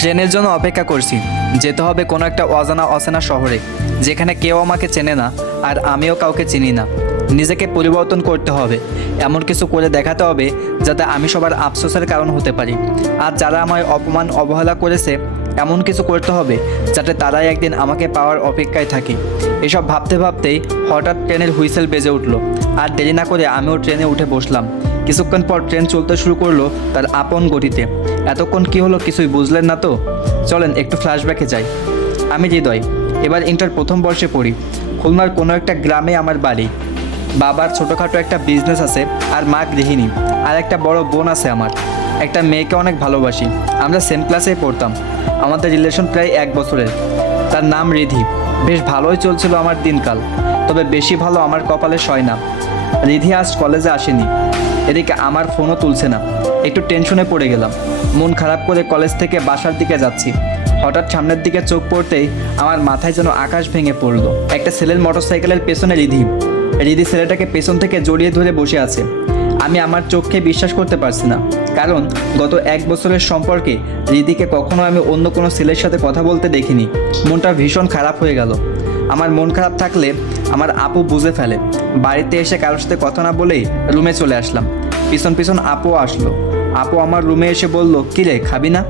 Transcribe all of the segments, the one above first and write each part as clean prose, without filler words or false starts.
ট্রেনের জন্য অপেক্ষা করছি। যেতে হবে কোনো একটা অচেনা শহরে, যেখানে কেউ আমাকে চেনে না আর আমিও কাউকে চিনি না। নিজেকে পরিবর্তন করতে হবে, এমন কিছু করে দেখাতে হবে যাতে আমি সবার আফসোসের কারণ হতে পারি। আর যারা আমায় অপমান অবহেলা করেছে, এমন কিছু করতে হবে যাতে তারাই একদিন আমাকে পাওয়ার অপেক্ষায় থাকে। এসব ভাবতে ভাবতেই হঠাৎ ট্রেনের হুইসেল বেজে উঠলো। আর দেরি না করে আমিও ট্রেনে উঠে বসলাম। কিছুক্ষণ পর ট্রেন চলতে শুরু করলো তার আপন গতিতে। এতক্ষণ কি হলো কিছুই বুঝলেন না তো? চলেন একটু ফ্ল্যাশব্যাকে যাই। আমি হৃদয়, এবার ইন্টার প্রথম বর্ষে পড়ি। খুলনার কোনো একটা গ্রামে আমার বাড়ি। বাবার ছোটোখাটো একটা বিজনেস আছে আর মা গৃহিণী। আর একটা বড় বোন আছে আমার। একটা মেয়েকে অনেক ভালোবাসি। আমরা সেম ক্লাসেই পড়তাম। আমাদের রিলেশন প্রায় 1 বছরের। তার নাম রিধি। বেশ ভালোই চলছিল আমার দিনকাল, তবে বেশি ভালো আমার কপালে সয় না। রিধি আজ কলেজে আসেনি। এদিকে আমার ফোনও তুলছে না। একটু টেনশনে পড়ে গেলাম। মন খারাপ করে কলেজ থেকে বাসার দিকে যাচ্ছি। হঠাৎ সামনের দিকে চোখ পড়তেই আমার মাথায় যেন আকাশ ভেঙে পড়লো। একটা ছেলের মোটরসাইকেলের পেছনে রিধি ছেলেটাকে পেছন থেকে জড়িয়ে ধরে বসে আছে। আমি আমার চোখকে বিশ্বাস করতে পারছি না, কারণ গত 1 বছরের সম্পর্কে রিধিকে কখনো আমি অন্য কোনো ছেলের সাথে কথা বলতে দেখিনি। মনটা ভীষণ খারাপ হয়ে গেল। আমার মন খারাপ থাকলে আমার আপু বুঝে ফেলে। বাড়িতে এসে কারোর সাথে কথা না বলেই রুমে চলে আসলাম। পিছন পিছন আপুও আসলো। আপু আমার রুমে এসে বলল, কিরে খাবি না?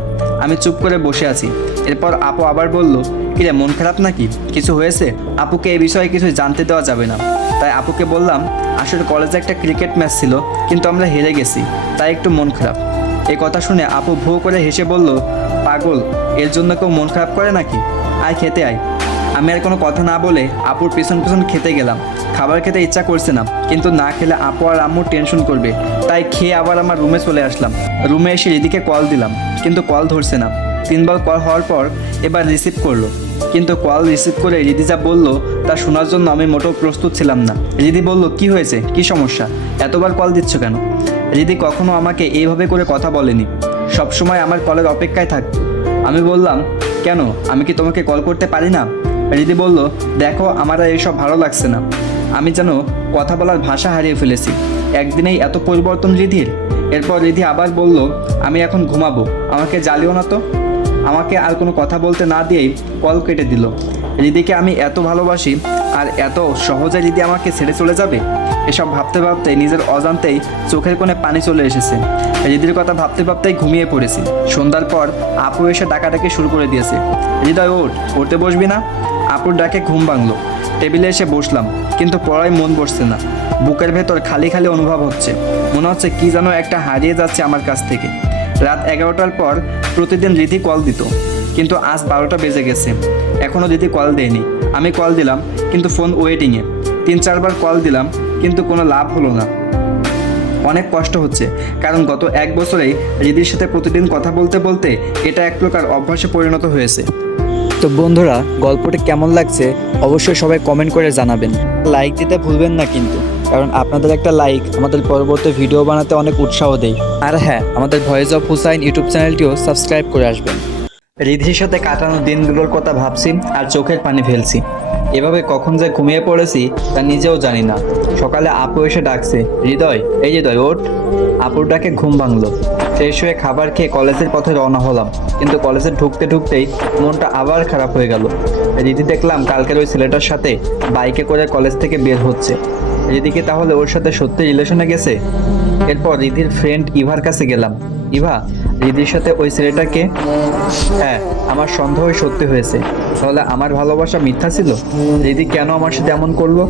আমি চুপ করে বসে আছি। এরপর আপু আবার বলল, কিরে মন খারাপ নাকি, কিছু হয়েছে? আপুকে এই বিষয়ে কিছু জানতে দেওয়া যাবে না, তাই আপুকে বললাম, আসলে কলেজে একটা ক্রিকেট ম্যাচ ছিল, কিন্তু আমরা হেরে গেছি, তাই একটু মন খারাপ। এই কথা শুনে আপু ভো করে হেসে বলল, পাগল, এর জন্য কেউ মন খারাপ করে নাকি? আয় খেতে আয়। আমি আর কোনো কথা না বলে আপুর পিছন পিছন খেতে গেলাম। খাবার খেতে ইচ্ছা করছে না, কিন্তু না খেলে আপু আর আম্মু টেনশন করবে, তাই খেয়ে আবার আমার রুমে চলে আসলাম। রুমে এসে রিদিকে কল দিলাম, কিন্তু কল ধরছে না। 3বার কল হওয়ার পর এবার রিসিভ করলো, কিন্তু কল রিসিভ করে রিদি যা বললো তা শোনার জন্য আমি মোটেও প্রস্তুত ছিলাম না। রিদি বলল, কি হয়েছে, কি সমস্যা, এতবার কল দিচ্ছ কেন? রিদি কখনো আমাকে এইভাবে করে কথা বলেনি, সবসময় আমার কলের অপেক্ষায় থাকতো। আমি বললাম, কেন, আমি কি তোমাকে কল করতে পারি না? রিদি বলল, দেখো আমার আর এইসব ভালো লাগছে না। আমি যেন কথা বলার ভাষা হারিয়ে ফেলেছি। একদিনেই এত পরিবর্তন রিধির। এরপর রিধি আবার বলল, আমি এখন ঘুমাবো, আমাকে জ্বালিও না তো। আমাকে আর কোনো কথা বলতে না দিয়েই কল কেটে দিল। রিদিকে আমি এত ভালোবাসি, আর এত সহজে রিদি আমাকে ছেড়ে চলে যাবে? এসব ভাবতে ভাবতে নিজের অজান্তেই চোখের কোণে পানি চলে এসেছে। রিদির কথা ভাবতে ভাবতেই ঘুমিয়ে পড়েছি। সন্ধ্যার পর আপু এসে ডাকাডাকি শুরু করে দিয়েছে, হৃদয় ওঠ, পড়তে বসবি না? আপুর ডাকে ঘুম ভাঙলো। টেবিলে এসে বসলাম, কিন্তু পড়ায় মন বসছে না। বুকের ভেতর খালি খালি অনুভব হচ্ছে, মনে হচ্ছে কি যেন একটা হারিয়ে যাচ্ছে আমার কাছ থেকে। রাত 11টার পর প্রতিদিন রিধি কল দিত, কিন্তু আজ 12টা বেজে গেছে, এখনও রিধি কল দেয়নি। আমি কল দিলাম, কিন্তু ফোন ওয়েটিংয়ে। 3-4বার কল দিলাম, কিন্তু কোনো লাভ হলো না। অনেক কষ্ট হচ্ছে, কারণ গত 1 বছরেই রিধির সাথে প্রতিদিন কথা বলতে বলতে এটা এক প্রকার অভ্যাসে পরিণত হয়েছে। তো বন্ধুরা, গল্পটি কেমন লাগছে অবশ্যই সবাই কমেন্ট করে জানাবেন। লাইক দিতে ভুলবেন না কিন্তু, কারণ আপনাদের একটা লাইক আমাদের পরবর্তী ভিডিও বানাতে অনেক উৎসাহ দেয়। আর হ্যাঁ, আমাদের ভয়েস অফ হুসাইন ইউটিউব চ্যানেলটিও সাবস্ক্রাইব করে আসবেন। রিধির সাথে কাটানো দিনগুলোর কথা ভাবছি আর চোখের পানি ফেলছি। এভাবে কখন যে ঘুমিয়ে পড়েছি তা নিজেও জানি না। সকালে আপু এসে ডাকছে, হৃদয়, এই হৃদয় ওঠ। আপুর ডাকে ঘুম ভাঙলো। ফ্রেশ হয়ে খাবার খেয়ে কলেজের পথে রওনা হলাম, কিন্তু কলেজে ঢুকতে ঢুকতেই মনটা আবার খারাপ হয়ে গেল। রিধি দেখলাম কালকের ওই ছেলেটার সাথে বাইকে করে কলেজ থেকে বের হচ্ছে। রিধিকে তাহলে ওর সাথে সত্যি রিলেশনে গেছে? এরপর রিধির ফ্রেন্ড ইভার কাছে গেলাম। ইভা, রিধির সাথে ওই ছেলেটাকে? হ্যাঁ, আমার সন্দেহই সত্যি হয়েছে। তাহলে আমার ভালোবাসা মিথ্যা ছিল? রিধি কেন আমার সাথে এমন করলো?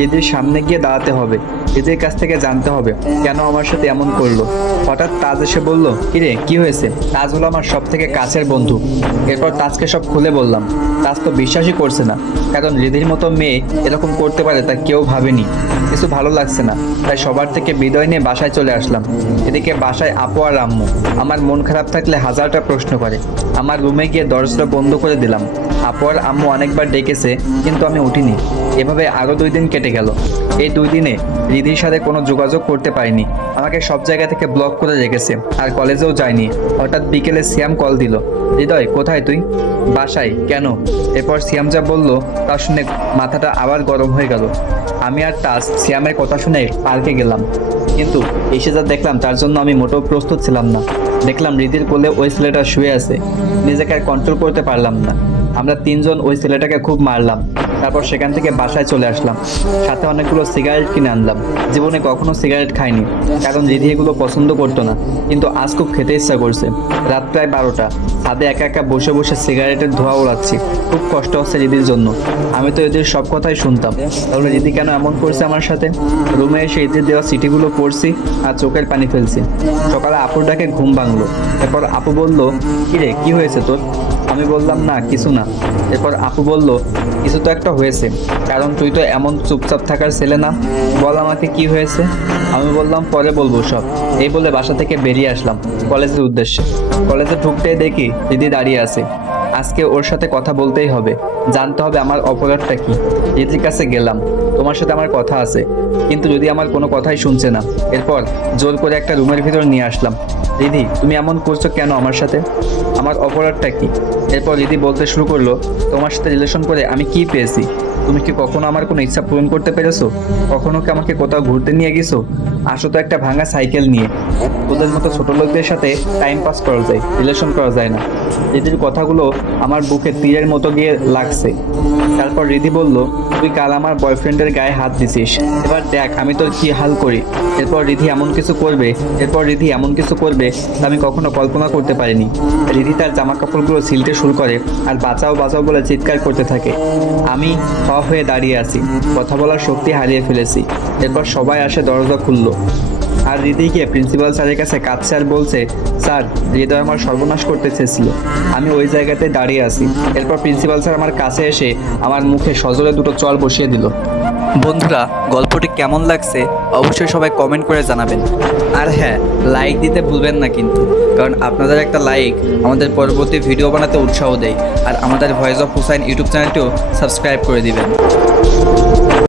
রিধির সামনে গিয়ে দাঁড়াতে হবে, রিধির কাছ থেকে জানতে হবে কেন আমার সাথে এমন করলো। হঠাৎ তাজ এসে বলল, কিরে কি হয়েছে? তাজ হলো আমার সব থেকে কাছের বন্ধু। এরপর তাজকে সব খুলে বললাম। তাজ তো বিশ্বাসই করছে না, কারণ রিধির মতো মেয়ে এরকম করতে পারে তা কেউ ভাবেনি। কিছু ভালো লাগছে না, তাই সবার থেকে বিদায় নিয়ে বাসায় চলে আসলাম। এদিকে বাসায় আপু আর আম্মু আমার মন খারাপ থাকলে হাজারটা প্রশ্ন করে। আমার রুমে গিয়ে দরজাটা বন্ধ করে দিলাম। আপু আর আম্মু অনেকবার ডেকেছে, কিন্তু আমি উঠিনি। এভাবে আরও 2 দিন কেটে গেল। এই 2 দিনে রিধির সাথে কোনো যোগাযোগ করতে পারিনি। আমাকে সব জায়গা থেকে ব্লক করে রেখেছে, আর কলেজেও যায়নি। হঠাৎ বিকেলে সিয়াম কল দিল, হৃদয় কোথায় তুই? বাসায়। কেন? এরপর সিয়াম যা বলল তা শুনে মাথাটা আবার গরম হয়ে গেল। আমি আর তাজ সিয়ামের কথা শুনে পার্কে গেলাম, কিন্তু এসে যা দেখলাম তার জন্য আমি মোটেও প্রস্তুত ছিলাম না। দেখলাম রিদির কোলে ওই ছেলেটা শুয়ে আছে, নিজেকে আর কন্ট্রোল করতে পারলাম না। আমরা তিনজন ওই ছেলেটাকে খুব মারলাম। তারপর সেখান থেকে বাসায় চলে আসলাম, সাথে অনেকগুলো সিগারেট কিনে আনলাম। জীবনে কখনো সিগারেট খাইনি, কারণ রিধি এগুলো পছন্দ করতো না, কিন্তু আজ খুব খেতে ইচ্ছা করছে। রাত প্রায় 12টা, ছাদে একা একা বসে বসে সিগারেটের ধোঁয়া ওড়াচ্ছি। খুব কষ্ট হচ্ছে রিদির জন্য। আমি তো এদের সব কথাই শুনতাম, তাহলে রিদি কেন এমন করছে আমার সাথে? রুমে এসে এদের দেওয়া চিঠিগুলো পড়ছি আর চোখের পানি ফেলছি। সকালে আপুর ডাকে ঘুম ভাঙলো। এরপর আপু বলল, কিরে কি হয়েছে তোর? আমি বললাম, না কিছু না। এরপর আপু বলল, কিছু তো একটা হয়েছে, কারণ তুই তো এমন চুপচাপ থাকার ছেলে না, বল আমাকে কি হয়েছে। আমি বললাম, পরে বলবো সব। এই বলে বাসা থেকে বেরিয়ে আসলাম কলেজের উদ্দেশ্যে। কলেজে ঢুকতেই দেখি দিদি দাঁড়িয়ে আছে। আজকে ওর সাথে কথা বলতেই হবে, জানতে হবে আমার অপরাধটা কি। দিদির কাছে গেলাম, তোমার সাথে আমার কথা আছে। কিন্তু যদি আমার কোনো কথাই শুনছে না। এরপর জোর করে একটা রুমের ভিতর নিয়ে আসলাম। দিদি তুমি এমন করছো কেন আমার সাথে? আমার অপরাধটা কি? এরপর দিদি বলতে শুরু করলো, তোমার সাথে রিলেশন করে আমি কি পেয়েছি? তুমি কি কখনো আমার কোনো ইচ্ছা পূরণ করতে পেরেছো? কখনো কি আমাকে কোথাও ঘুরতে নিয়ে গেছো? আসো তো একটা ভাঙা সাইকেল নিয়ে। তোদের মতো ছোট লোকদের সাথে টাইম পাস করা যায়, রিলেশন করা যায় না। দিদির কথাগুলো আমার বুকে তীরের মতো গিয়ে লাগছে। তারপর রিদি বলল, তুই কাল আমার বয়ফ্রেন্ডের গায়ে হাত দিছিস, এবার দেখ আমি তোর কি হাল করি। এরপর রিধি এমন কিছু করবে তা আমি কখনো কল্পনা করতে পারিনি। রিধি তার জামা কাপড়গুলো ছিলতে শুরু করে আর বাঁচাও বাঁচাও বলে চিৎকার করতে থাকে। আমি হয়ে দাঁড়িয়ে আছি, কথা বলার শক্তি হারিয়ে ফেলেছি। এরপর সবাই আসে, দরজা খুললো। আর রিদি গিয়ে প্রিন্সিপাল স্যারের কাছে কাঁদছে আর বলছে, স্যার হৃদয় আমার সর্বনাশ করতে চেয়েছিল, আমি ওই জায়গাতে দাঁড়িয়ে আছি। এরপর প্রিন্সিপাল স্যার আমার কাছে এসে আমার মুখে সজোরে দুটো চল বসিয়ে দিল। বন্ধুরা, গল্পটি কেমন লাগছে অবশ্যই সবাই কমেন্ট করে জানাবেন। আর হ্যাঁ, লাইক দিতে ভুলবেন না কিন্তু, কারণ আপনাদের একটা লাইক আমাদের পরবর্তী ভিডিও বানাতে উৎসাহ দেয়। আর আমাদের ভয়েস অফ হুসাইন ইউটিউব চ্যানেলটিও সাবস্ক্রাইব করে দিবেন।